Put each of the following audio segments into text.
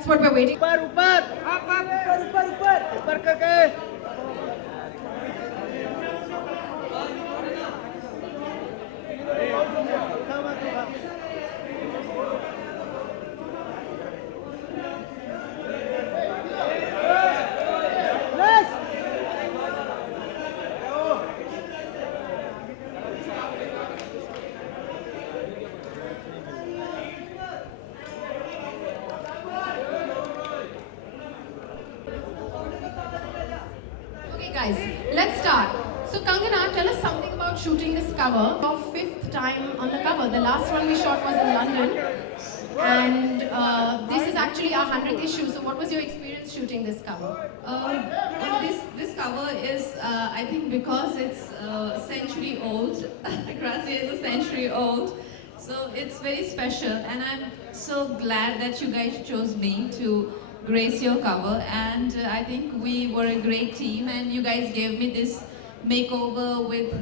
That's what we're waiting. ऊपर ऊपर ऊपर ऊपर ऊपर ऊपर करके Okay, guys, let's start. So, Kangana, tell us something about shooting this cover. Your fifth time on the cover. The last one we shot was in London, and this is actually our 100th issue. So, what was your experience shooting this cover? This cover is, I think, because it's a century old. Gracia is a century old, so it's very special. And I'm so glad that you guys chose me to grace your cover. And I think we were a great team, and you guys gave me this makeover with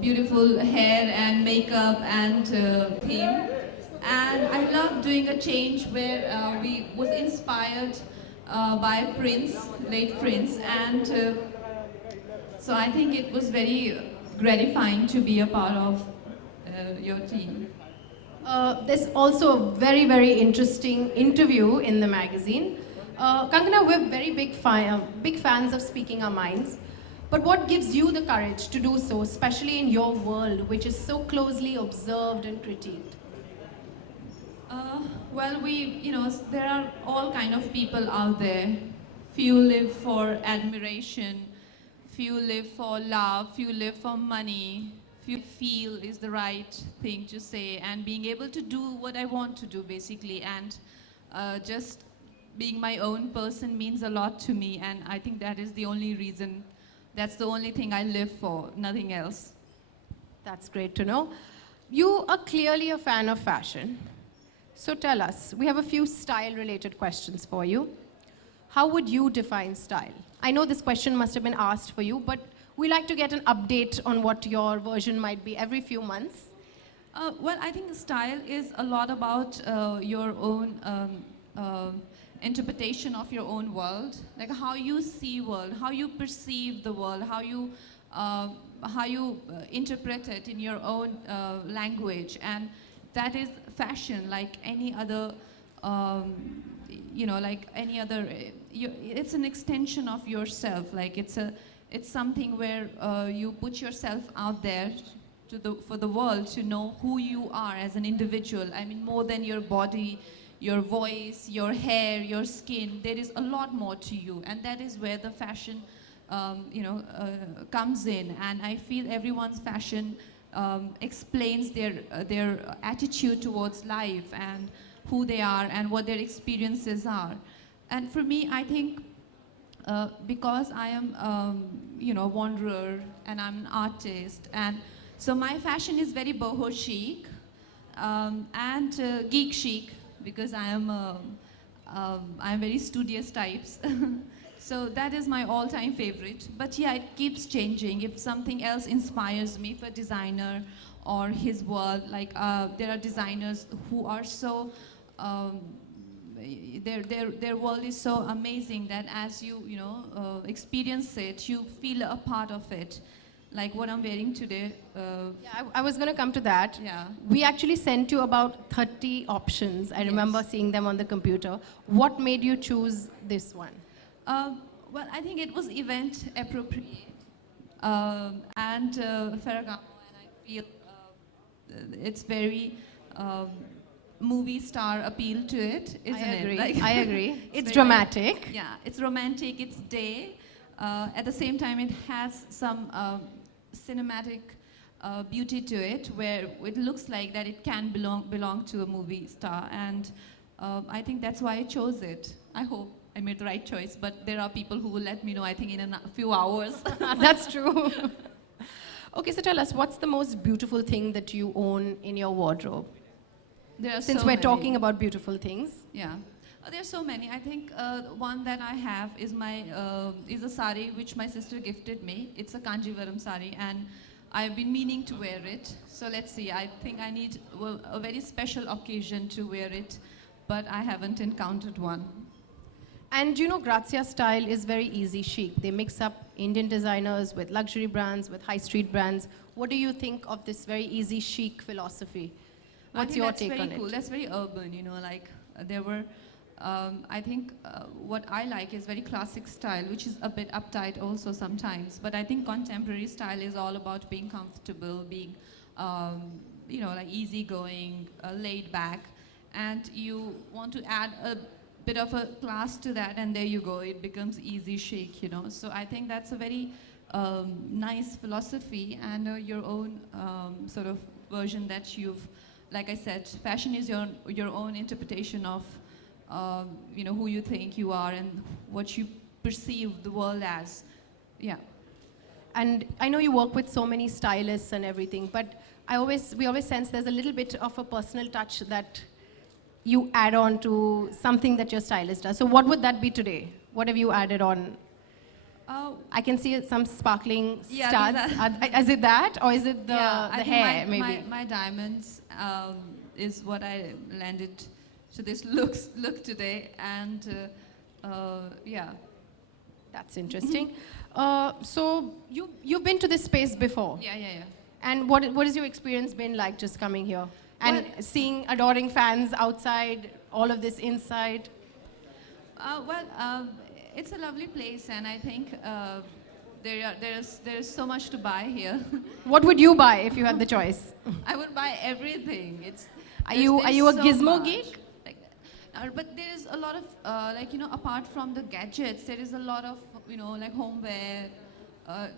beautiful hair and makeup and theme. And I love doing a change where we was inspired by Prince, late Prince, and so I think it was very gratifying to be a part of your team. There's also a very, very interesting interview in the magazine. Kangana, we're very big fans of speaking our minds. But what gives you the courage to do so, especially in your world, which is so closely observed and critiqued? Well, there are all kind of people out there. Few live for admiration, few live for love, few live for money, few feel is the right thing to say, and being able to do what I want to do, basically, and just being my own person means a lot to me, and I think that is the only reason, that's the only thing I live for, nothing else. That's great to know. You are clearly a fan of fashion. So tell us, we have a few style-related questions for you. How would you define style? I know this question must have been asked for you, but we like to get an update on what your version might be every few months. Well, I think style is a lot about your own interpretation of your own world, like how you see world, how you perceive the world, how you interpret it in your own language, and that is fashion, like any other, like any other. It's an extension of yourself. Like it's something where you put yourself out there for the world to know who you are as an individual. I mean, more than your body, your voice, your hair, your skin. There is a lot more to you, and that is where the fashion, comes in. And I feel everyone's fashion explains their attitude towards life and who they are and what their experiences are. And for me, I think because I am, a wanderer and I'm an artist, and so my fashion is very boho chic and geek chic, because I am I'm very studious types. So that is my all-time favorite. But yeah, it keeps changing. If something else inspires me, for designer or his world, like there are designers who are so, their world is so amazing that as you experience it, you feel a part of it. Like what I'm wearing today. Yeah, I was going to come to that. Yeah. We actually sent you about 30 options. I remember seeing them on the computer. What made you choose this one? Well, I think it was event appropriate and Ferragamo, and I feel it's very movie star appeal to it, isn't it? Like, I agree. It's dramatic. Yeah, it's romantic, it's day. At the same time, it has some cinematic beauty to it, where it looks like that it can belong to a movie star, and I think that's why I chose it. I hope I made the right choice, but there are people who will let me know, I think, in a few hours. That's true. Okay, so tell us, what's the most beautiful thing that you own in your wardrobe? There are Since so we're many. talking about beautiful things. Yeah. There are so many. I think one that I have is is a sari which my sister gifted me. It's a Kanjivaram sari, and I've been meaning to wear it. So let's see. I think I need a very special occasion to wear it but I haven't encountered one. And you know, Grazia's style is very easy chic. They mix up Indian designers with luxury brands, with high street brands. What do you think of this very easy chic philosophy? What's your take on That's very cool. it? That's very urban, you know, like there were, I think what I like is very classic style, which is a bit uptight also sometimes. But I think contemporary style is all about being comfortable, being, you know, like easygoing, laid back. And you want to add a bit of a class to that, and there you go, it becomes easy chic, you know. So I think that's a very nice philosophy, and your own sort of version that you've, like I said, fashion is your own interpretation of you know, who you think you are and what you perceive the world as. Yeah. And I know you work with so many stylists and everything, but we always sense there's a little bit of a personal touch that you add on to something that your stylist does. So what would that be today? What have you added on? I can see some sparkling studs. Is it that, or is it the hair, maybe? My diamonds is what I landed to this look today, and yeah. That's interesting. So you've been to this space before. Yeah. And what has your experience been like just coming here? And seeing adoring fans outside, all of this inside? It's a lovely place, and I think there's so much to buy here. What would you buy if you had the choice? I would buy everything. Are you a so gizmo much. geek? But there is a lot of like, you know, apart from the gadgets, there is a lot of, you know, like homeware,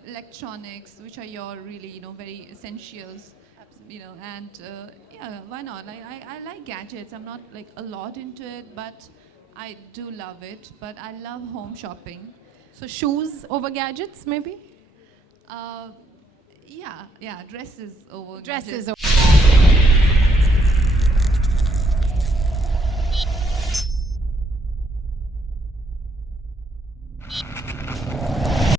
electronics, which are your really, you know, very essentials. You know, and yeah, why not? I like gadgets. I'm not like a lot into it, but I do love it. But I love home shopping. So shoes over gadgets, maybe? Yeah, dresses over Dresses gadgets.